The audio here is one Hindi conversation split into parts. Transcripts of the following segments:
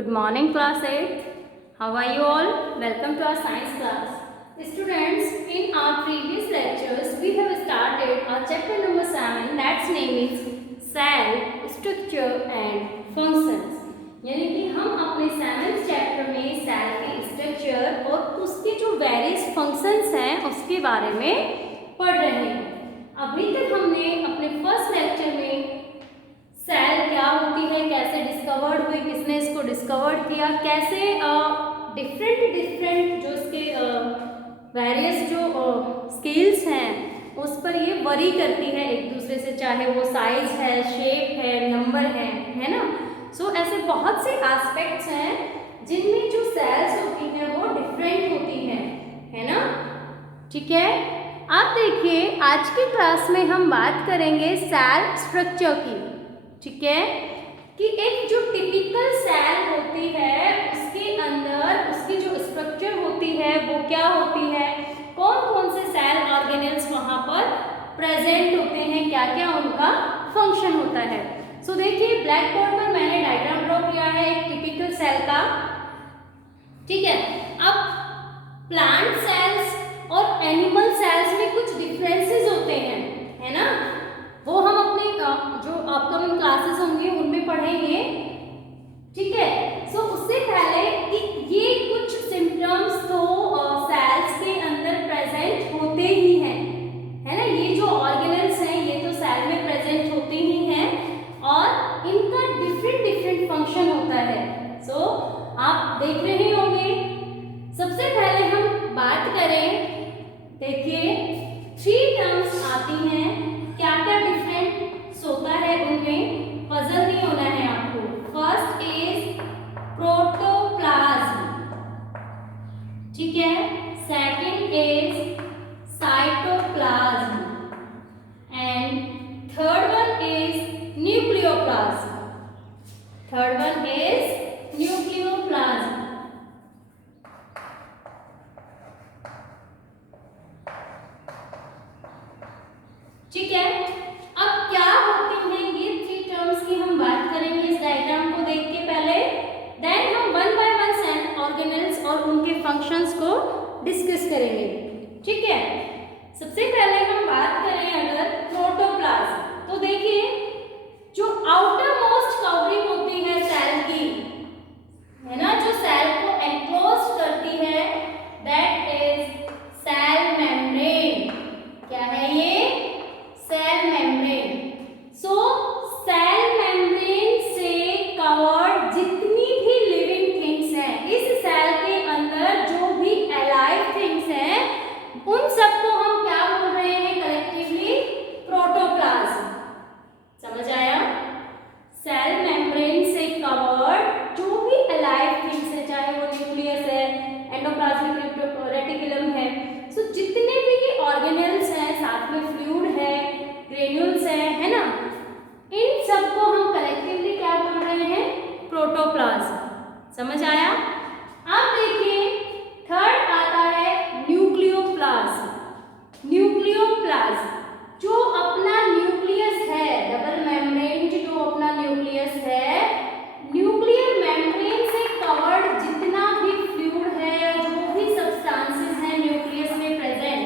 Good morning, class 8. How are you all? Welcome to our science class. Students, in our previous lectures, we have started our chapter number 7, that's name is Cell, Structure and Functions. यानी कि हम अपने 7th चैप्टर में सेल के स्ट्रक्चर और उसके जो वेरियस फंक्शंस हैं उसके बारे में पढ़ रहे हैं। अभी तक हमने अपने फर्स्ट लेक्चर में सेल क्या होती है, कैसे डिस्कवर्ड हुई, किसने इसको डिस्कवर्ड किया, कैसे डिफरेंट जो इसके वेरियस जो स्केल्स हैं उस पर ये वरी करती है एक दूसरे से, चाहे वो साइज है, शेप है, नंबर है ना। सो ऐसे बहुत से एस्पेक्ट्स हैं जिनमें जो सेल्स होती हैं वो डिफरेंट होती हैं, है ना। ठीक है, आप देखिए आज की क्लास में हम बात करेंगे सेल स्ट्रक्चर की। ठीक है, कि एक जो टिपिकल सेल होती है उसके अंदर उसकी जो स्ट्रक्चर होती है वो क्या होती है, कौन कौन से सेल ऑर्गेनेल्स वहाँ पर प्रेजेंट होते हैं, क्या क्या उनका फंक्शन होता है। सो देखिए ब्लैक बोर्ड पर मैंने डायग्राम ड्रॉ किया है एक टिपिकल सेल का। ठीक है, अब प्लांट सेल्स और एनिमल सेल्स में कुछ डिफरेंसेस होते हैं, है ना। वो हम अपने जो अपकमिंग क्लासेस होंगे उनमें पढ़ेंगे। ठीक है, सो उससे पहले कि ये कुछ सिम्टम्स तो सेल्स के अंदर प्रेजेंट होते ही हैं, है ना। ये जो ऑर्गेनल्स हैं ये तो सेल में प्रेजेंट होते ही हैं और इनका डिफरेंट फंक्शन होता है। सो आप देख रहे होंगे। सबसे पहले हम बात करें, देखिए 3 टर्म्स आती हैं, क्या क्या डिफरेंस होता है उनमें, पजल नहीं होना है आपको। फर्स्ट इज प्रोटोप्लाज्म, ठीक है। Second is cytoplasm and third one is nucleoplasm. Third one is nucleoplasm. ठीक है, अब क्या होती हैं ये 3 टर्म्स की हम बात करेंगे इस डायग्राम को देख के पहले, देन हम one by one cell organelles और उनके फंक्शंस को डिस्कस करेंगे। ठीक है, सबसे पहले हम बात करें अगर प्रोटोप्लाज्म, तो देखिए जो आउटर मोस्ट कवरिंग होती है सेल की, है ना, जो सेल को एनक्लोज करती है, दैट इज सेल मेम्ब्रेन। क्या है ये? Cell membrane. So cell membrane से कवर्ड जितनी भी लिविंग थिंग्स हैं, इस सेल के अंदर जो भी अलाइव थिंग्स हैं, उन सबको हम क्या बोल रहे हैं कलेक्टिवली? प्रोटोप्लाज्म। समझ आया? सेल मेम्ब्रेन से कवर्ड जो भी अलाइव थिंग्स है, चाहे वो न्यूक्लियस है, एंडोप्लाज्मिक रेटिकुलम है, सो जितने भी ये ऑर्गेनेल्स हैं, साथ में फ्लूइड है, ग्रेन्यूल्स है ना, इन सबको हम कलेक्टिवली क्या बोल रहे हैं? प्रोटोप्लाज्म। समझ आया? अब देखिए थर्ड आता है न्यूक्लियोप्लाज्म। न्यूक्लियोप्लाज्म जो अपना न्यूक्लियस है, डबल मेम्ब्रेन जो अपना न्यूक्लियस है, न्यूक्लियर मेम्ब्रेन से कवर्ड जितना भी फ्लूइड है, जो भी सब्सटेंसेस हैं न्यूक्लियस में प्रेजेंट,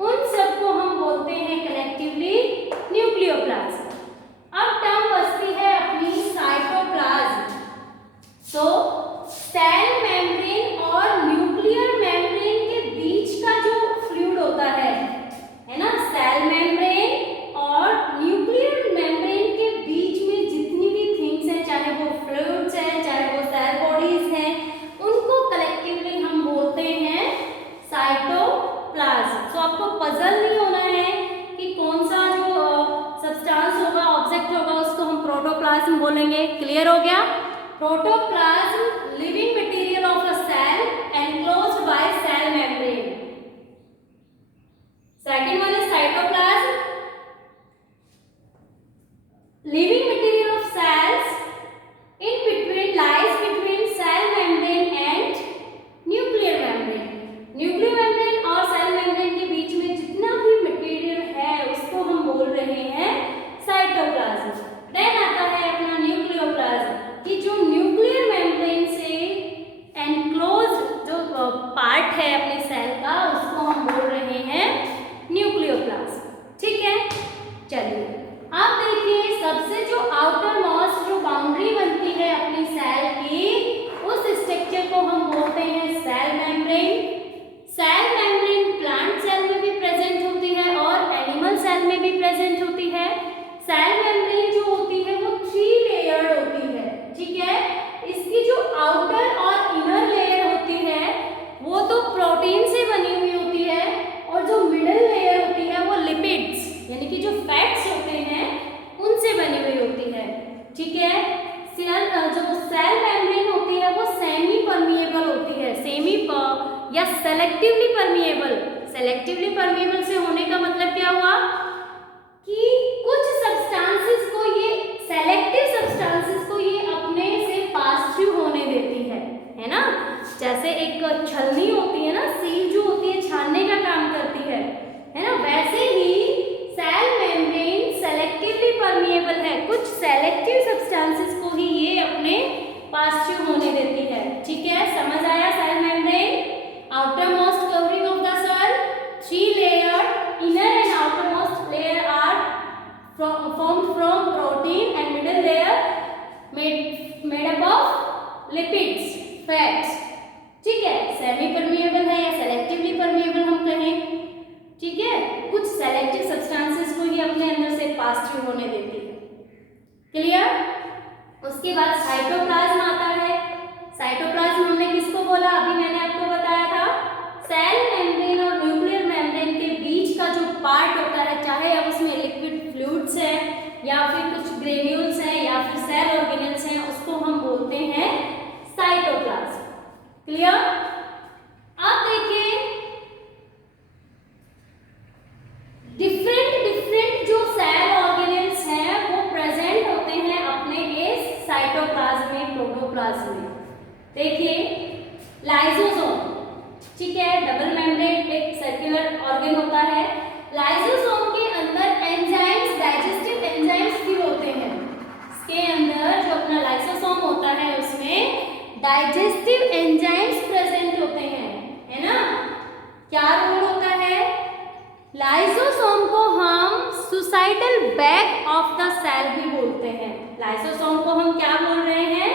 उन सबको हम बोलते हैं कलेक्टिवली न्यूक्लियोप्लाज्म। अब टर्म बचती है अपनी साइटोप्लाज्म। सो सेल मेम्ब्रेन और न्यूक्लियर मेम्ब्रेन के बीच का जो फ्लूइड होता है ना, सेल मेम्ब्रेन और न्यूक्लियर मेम्ब्रेन के बीच में जितनी भी थिंग्स हैं, चाहे वो फ्लूइड्स हैं, चाहे वो सेल बॉडीज हैं, उनको कलेक्टिवली हम बोलते हैं साइटोप्लाज्म। सो आपको पजल नहीं होना है कि कौन सा जो सब्सटेंस होगा, ऑब्जेक्ट होगा, उसको हम प्रोटोप्लाज्म बोलेंगे। क्लियर हो गया? Protoplasm living material of a cell enclosed by cell membrane. Second one is cytoplasm, living material of cells in between lies between cell membrane and nuclear membrane. Nuclear membrane और cell membrane के बीच में जितना भी मटेरियल है उसको हम बोल रहे हैं साइटोप्लाज्म। देन आता है अपना न्यूक्लियोप्लाज्म, कि जो न्यूक्लियर मेम्ब्रेन या सेलेक्टिवली परमिएबल। सेलेक्टिवली परमिएबल से होने का मतलब क्या हुआ कि कुछ सब्सटेंसेस को ये सेलेक्टिव सब्सटेंसेस को ये अपने से पास थ्रू होने देती है ना। जैसे एक छलनी होती है ना, सील जो होती है छानने का काम करती है ना, वैसे ही सेल मेम्ब्रेन सेलेक्टिवली परमिएबल है, कुछ सेलेक्टिव सब्सटेंसेस को ही ये अपने पास थ्रू होने देती है। ठीक है, समझ आया। Cell membrane outer most covering of the cell, 3 layer, inner and outermost layer are formed from protein and middle layer made up of lipids, fats। ठीक है, सेमी परमिएबल है या सेलेक्टिवली परमिएबल हम कहें। ठीक है, कुछ सेलेक्टिव सब्सटेंसेस को ही अपने अंदर से पास थ्रू होने देती है। क्लियर। उसके बाद साइटोप्लाज्म आता है। साइटोप्लाज्म हमने किसको बोला, अभी मैंने आपको बताया था, सेल मेम्ब्रेन और न्यूक्लियर मेम्ब्रेन के बीच का जो पार्ट होता है, चाहे अब उसमें लिक्विड फ्लूइड्स है या फिर कुछ ग्रेन्यूल्स हैं या फिर सेल ऑर्गेनेल्स हैं, उसको हम बोलते हैं साइटोप्लाज्म। क्लियर। अब देखिए डिफरेंट जो सेल ऑर्गेनेल्स हैं वो प्रेजेंट होते हैं अपने इस साइटोप्लाज्म में, प्रोटोप्लाज्म में। देखिए लाइसोसोम, ठीक है, डबल मेम्ब्रेन एक सर्कुलर ऑर्गन होता है। लाइसोसोम के अंदर एंजाइम्स, डाइजेस्टिव एंजाइम्स भी होते हैं। इसके अंदर जो अपना लाइसोसोम होता है उसमें डाइजेस्टिव एंजाइम्स प्रेजेंट होते हैं, है ना। क्या रोल होता है, लाइसोसोम को हम suicidal bag of the cell भी बोलते हैं। लाइसोसोम को हम क्या बोल रहे हैं,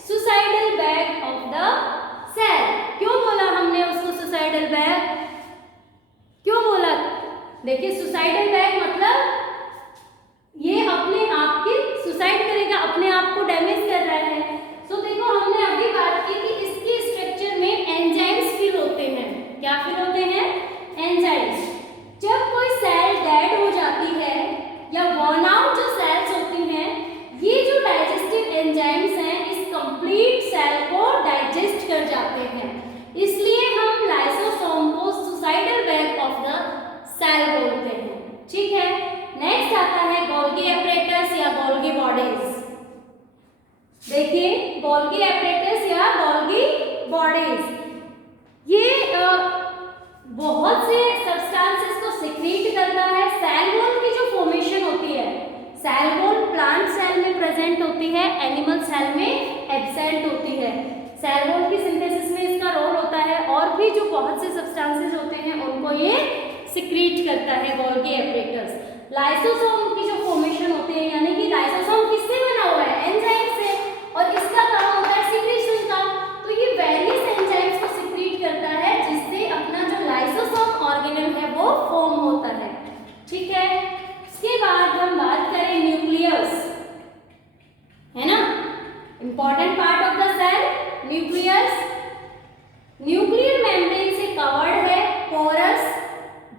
suicidal bag of the cell. क्यों बोला हमने उसको सुसाइडल बैग, क्यों बोला, देखिए सुसाइडल बैग मतलब ये अपने आप की सुसाइड करेगा, अपने आप को डैमेज कर रहा है। तो देखो हमने अभी बात की कि इसके स्ट्रक्चर में एंजाइम्स फिल होते हैं। क्या फिल होते हैं, एंजाइम्स। जब कोई सेल डेड हो जाती है या वर्न आउट जो सेल्स होती हैं, ये जो डाइजेस्टिव एंजाइम्स हैं इस कंप्लीट सेल को डाइजेस्ट कर जाते हैं, इसलिए हम लाइसोसोम को suicidal bag of the cell बोलते हैं। ठीक है, नेक्स्ट आता है गोल्गी एपरेटस या गोल्गी बॉडीज। देखिए गोल्गी एपरेटस या गोल्गी बॉडीज, ये बहुत से सब्सटेंसेस को सिक्रीट करता है। सेल वॉल की जो फॉर्मेशन होती है, सेल वॉल प्लांट सेल में प्रेजेंट होती है, एनिमल सेल में एब्सेंट होती है। सेल वॉल की सिंथेसिस में इसका रोल होता है, और भी जो बहुत से सब्सटेंसेस होते हैं उनको ये सिक्रीट करता है गोल्गी एपरेटस। लाइसोसोम की जो फॉर्मेशन होती है, यानी कि लाइसोसोम किससे बना हुआ है, एंजाइम से, और इसका काम होता है सिक्रीशन का। तो ये वेरियस एंजाइम्स को सिक्रीट करता है, जिससे अपना जो लाइसोसोम ऑर्गेनेल है वो फॉर्म होता है। ठीक है, इसके बाद हम बात करें न्यूक्लियस, है ना, important part of the cell nucleus. Nuclear membrane से कवर्ड है, पोरस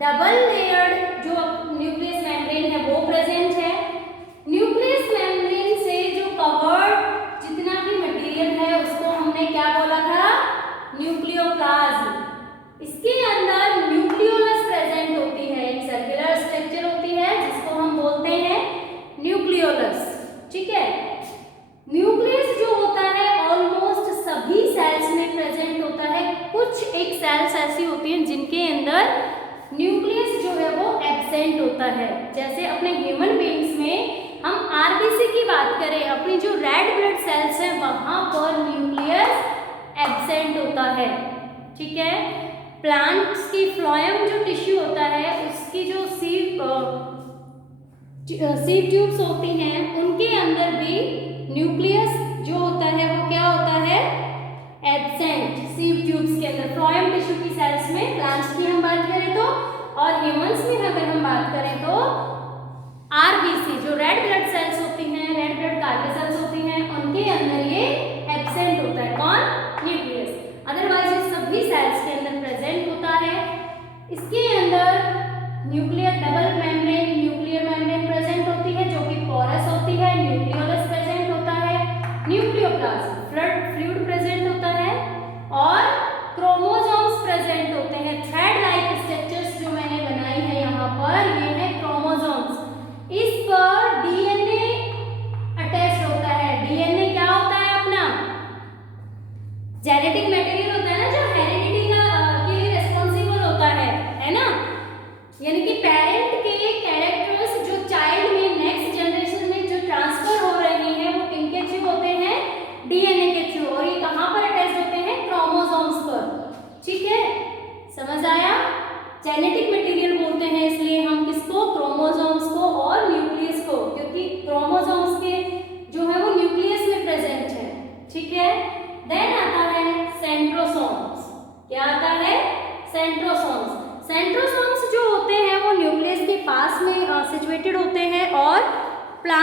डबल लेयर्ड जो न्यूक्लियस मेम्ब्रेन है वो प्रेजेंट है। न्यूक्लियस मेम्ब्रेन से जो कवर्ड जितना भी मटेरियल है उसको हमने क्या बोला था, न्यूक्लियोप्लाज्म। इसके अंदर न्यूक्लियोलस प्रेजेंट होती है, एक सर्कुलर स्ट्रक्चर होती है जिसको हम बोलते हैं न्यूक्लियोलस। ठीक है, न्यूक्लियस जो होता है ऑलमोस्ट सभी सेल्स में प्रेजेंट होता है। कुछ एक सेल्स ऐसी होती हैं जिनके अंदर न्यूक्लियस जो है वो एब्सेंट होता है। जैसे अपने ह्यूमन बीइंग्स में हम आरबीसी की बात करें, अपनी जो रेड ब्लड सेल्स हैं वहां पर न्यूक्लियस एब्सेंट होता है। ठीक है, प्लांट्स की फ्लोएम जो टिश्यू होता है उसकी जो सीड ट्यूब्स होती हैं उनके अंदर भी न्यूक्लियस जो होता है वो क्या होता है, एब्सेंट। सीड ट्यूब्स के अंदर फ्लोएम टिश्यू की सेल्स में प्लांट्स की हम बात करें तो, और ह्यूमंस में अगर हम बात करें तो आरबीसी जो रेड ब्लड सेल्स होती हैं, रेड ब्लड कार्डिसेल्स होती हैं, उनके अंदर ये एब्सेंट होता है, कौन, न्यूक्लियस। अदरवाइज ये सभी सेल्स के अंदर प्रेजेंट होता है। इसके अंदर nuclear double membrane, nuclear membrane present होती है जो कि पोरस होती है, न्यूक्लियोलस प्रेजेंट होता है, न्यूक्लियोप्लाज्म फ्लूइड प्रेजेंट होता है, और क्रोमोसोम्स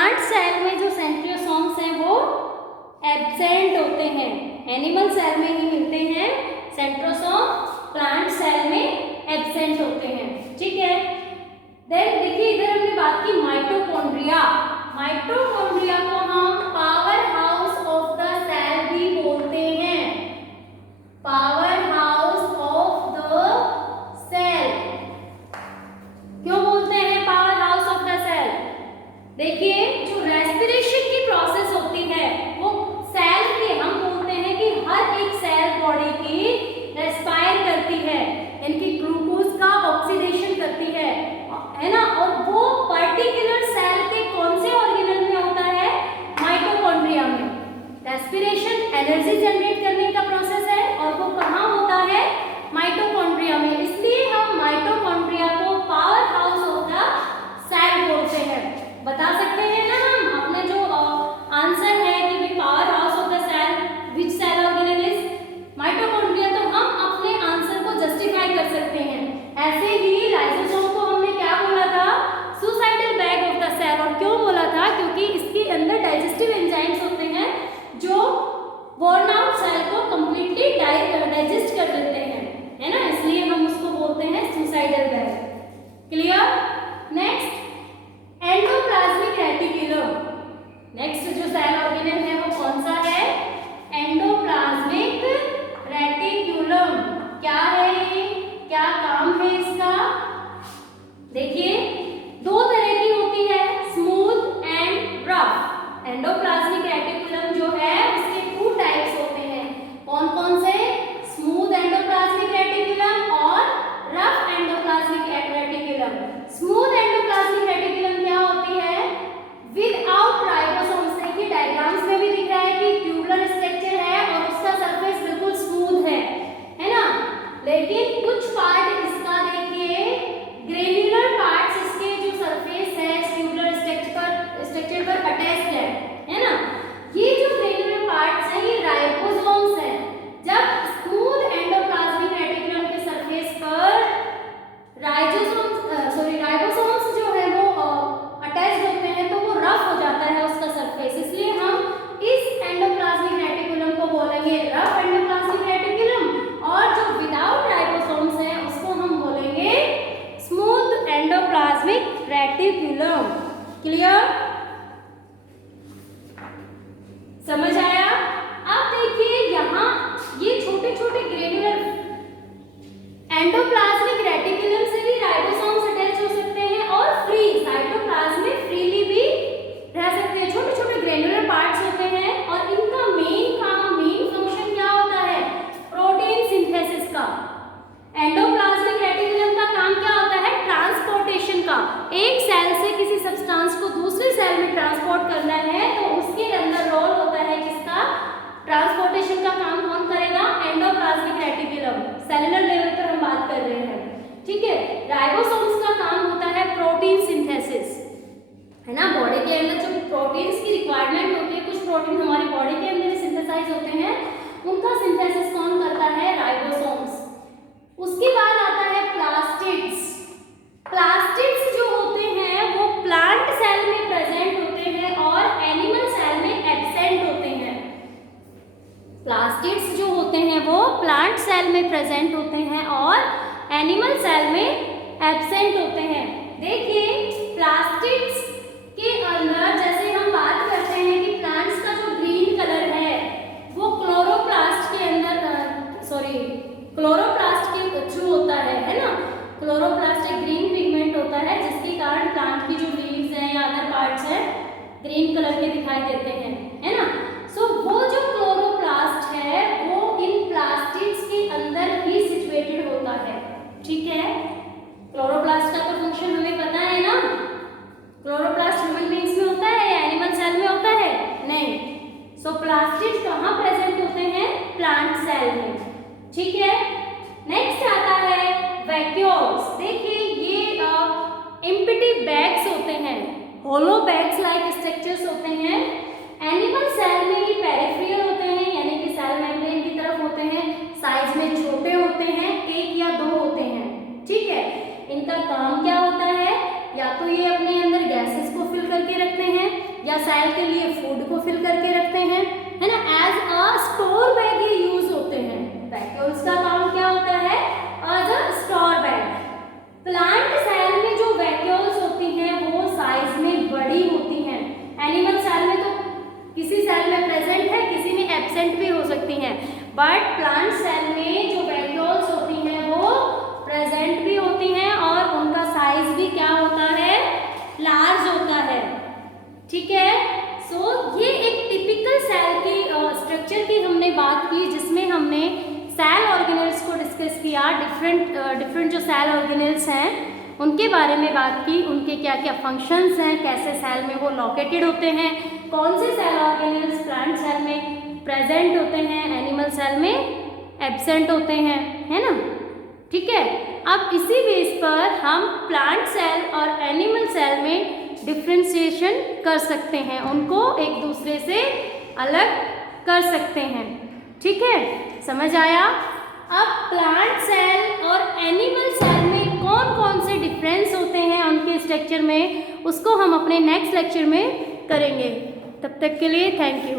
प्लांट सेल में जो सेंट्रियोसोम्स हैं वो एब्सेंट होते हैं, एनिमल सेल में ही मिलते हैं सेंट्रोसोम, प्लांट सेल में एब्सेंट होते हैं, ठीक है। देन देखिए इधर हमने बात की माइटोकॉन्ड्रिया। माइटोकॉन्ड्रिया को हम power house of the cell भी बोलते हैं, power house of the cell. क्यों बोलते हैं power house of the cell? देखिए जो रेस्पिरेशन की प्रोसेस होती है वो सेल के, हम बोलते हैं कि हर एक सेल बॉडी की रेस्पायर करती है, इनकी ग्लूकोज का ऑक्सीडेशन करती है ना, और वो पर्टिकुलर सेल के कौन से ऑर्गेनल में होता है? माइटोकॉन्ड्रिया में। रेस्पिरेशन एनर्जी जनरेट करने का प्रोसेस है और वो कहाँ होता है? माइटोकॉन्ड्रिया में। इसलिए हम माइटोकॉन्ड्रिया को power house of the cell बोलते हैं। बता सकते हैं ना हम अपने जो आंसर है कि भाई power house of the cell which cell organelle is mitochondria, तो हम अपने आंसर को जस्टिफाई कर सकते हैं। ऐसे ही लाइसोसोम को हमने क्या बोला था? Suicidal bag of the cell. और क्यों बोला था? क्योंकि इसके अंदर डाइजेस्टिव एंजाइम्स होते हैं जो वॉर्न आउट सेल को कंप्लीटली डाइजेस्ट कर देते हैं, है ना, इसलिए हम उसको बोलते हैं suicidal bag. Clear? Next endoplasmic reticulum. Next जो सेल ऑर्गेनल है वो कौन सा है? Endoplasmic reticulum. क्या है ये? क्या काम है इसका? देखिए दो तरह की होती है, smooth and rough. Endoplasmic reticulum जो है उसके 2 टाइप्स होते हैं। कौन कौन से? स्मूथ एंडोप्लाज्मिक रेटिकुलम और rough endoplasmic reticulum. Smooth endoplasmic reticulum क्या होती है? Without ribosomes. देखिए डायग्राम्स में भी दिख रहा है कि ट्यूबुलर स्ट्रक्चर है और उसका सरफेस बिल्कुल स्मूथ है ना, लेकिन कुछ पार्ट इसका देखिए ग्रेन्युलर पार्ट्स, इसके जो सरफेस है ट्यूबुलर स्ट्रक्चर पर अटैच्ड है ना। ये जो ग्रेन्युलर पार्ट्स हैं ये राइबोसोम्स हैं। जब स्मूथ एंडोप्लाज्मिक रेटिकुलम के सरफेस पर राइबोसोम्स जो है वो अटैच्ड होते हैं तो वो रफ हो जाता है उसका सरफेस, इसलिए हम इस एंडोप्लाज्मिक रेटिकुलम को बोलेंगे रफ एंडोप्लाज्मिक रेटिकुलम, और जो विदाउट राइबोसोम्स है उसको हम बोलेंगे स्मूथ एंडोप्लाज्मिक रेटिकुलम। क्लियर? समझ आया? अब देखिए यहाँ ये छोटे छोटे ग्रेन्युलर एंडोप्लाज्मिक रेटिकुलम से भी राइबोसोम्स अटैच हो सकते हैं और फ्री साइटोप्लाज्म में फ्रीली भी रह सकते हैं। छोटे छोटे ग्रेन्युलर पार्ट्स होते हैं और इनका मेन फंक्शन क्या होता है? प्रोटीन सिंथेसिस का। एंडोप्लाज्मिक रेटिकुलम का काम क्या होता है? ट्रांसपोर्टेशन का। एक सेल से किसी सब्सटेंस को दूसरे सेल में ट्रांसपोर्ट करना है तो उसके अंदर रोल होता है किसका? ट्रांसपोर्टेशन का काम कौन करेगा? Endoplasmic reticulum. सेलुलर लेवल पर हम बात कर रहे हैं, ठीक है। राइबोसोम्स का काम होता है प्रोटीन सिंथेसिस, है ना। बॉडी के अंदर जो प्रोटीन्स की रिक्वायरमेंट होती है, कुछ प्रोटीन हमारी बॉडी के अंदर सिंथेसाइज होते हैं, उनका सिंथेसिस कौन करता है? राइबोसोम्स। उसके बाद आता है प्लास्टिड्स। प्लास्टिड्स जो होते हैं वो प्लांट सेल में प्रेजेंट होते हैं और एनिमल सेल में एब्सेंट होते हैं। प्लास्टिड्स जो होते हैं वो प्लांट सेल में प्रेजेंट होते हैं और एनिमल सेल में एब्सेंट होते हैं। देखिए प्लास्टिड्स के अंदर जैसे हम बात करते हैं कि प्लांट्स का जो ग्रीन कलर है वो क्लोरोप्लास्ट के अंदर क्लोरोप्लास्ट के थ्रू होता है ना। क्लोरोप्लास्ट एक ग्रीन पिगमेंट होता है जिसके कारण प्लांट की जो लीव्स हैं या अदर पार्ट्स हैं ग्रीन कलर के दिखाई देते हैं, है ना। सो वो जो क्लोरोप्लास्ट है वो इन प्लास्टिड्स के अंदर ही सिचुएटेड होता है, ठीक है। क्लोरोप्लास्ट का तो फंक्शन हमें पता है ना। क्लोरोप्लास्ट ह्यूमन बींग्स में होता है या एनिमल सेल में होता है? नहीं। सो प्लास्टिड्स कहाँ प्रेजेंट होते हैं? प्लांट सेल में, ठीक है। नेक्स्ट आता है वैक्यूल्स। देखिए ये एम्प्टी बैग्स होते हैं, होलो बैग्स लाइक स्ट्रक्चर्स होते हैं। एनिमल सेल में ये पेरिफेरल होते हैं, यानी कि सेल मेम्ब्रेन की तरफ होते हैं, साइज में छोटे होते हैं, 1 या 2 होते हैं, ठीक है। इनका काम क्या होता है? या तो ये अपने अंदर गैसेस को फिल करके रखते हैं या सेल के लिए फूड को फिल करके रखते हैं, है ना। एज अ स्टोर बैग ये यूज होते हैं। वैक्यूल्स का काम क्या होता है? As a store bag. Plant cell में जो वैक्यूल्स होती हैं वो साइज में बड़ी होती हैं। एनिमल सेल में तो किसी सेल में प्रेजेंट है, किसी में एब्सेंट भी हो सकती हैं, बट प्लांट सेल में जो वैक्यूल्स होती हैं वो प्रेजेंट भी होती हैं और उनका साइज भी क्या होता है? लार्ज होता है। ठीक है। सो ये एक टिपिकल सेल की स्ट्रक्चर की हमने बात की, जिसमें हमने सेल ऑर्गेनेल्स को डिस्कस किया। डिफरेंट जो सेल ऑर्गेनेल्स हैं उनके बारे में बात की, उनके क्या क्या फंक्शंस हैं, कैसे सेल में वो लोकेटेड होते हैं, कौन से सेल ऑर्गेनेल्स प्लांट सेल में प्रेजेंट होते हैं, एनिमल सेल में एब्सेंट होते हैं, है ना। ठीक है। अब इसी बेस पर हम प्लांट सेल और एनिमल सेल में डिफ्रेंशिएशन कर सकते हैं, उनको एक दूसरे से अलग कर सकते हैं। ठीक है, समझ आया। अब प्लांट सेल और एनिमल सेल में कौन कौन से डिफरेंस होते हैं उनके स्ट्रक्चर में, उसको हम अपने नेक्स्ट लेक्चर में करेंगे। तब तक के लिए थैंक यू।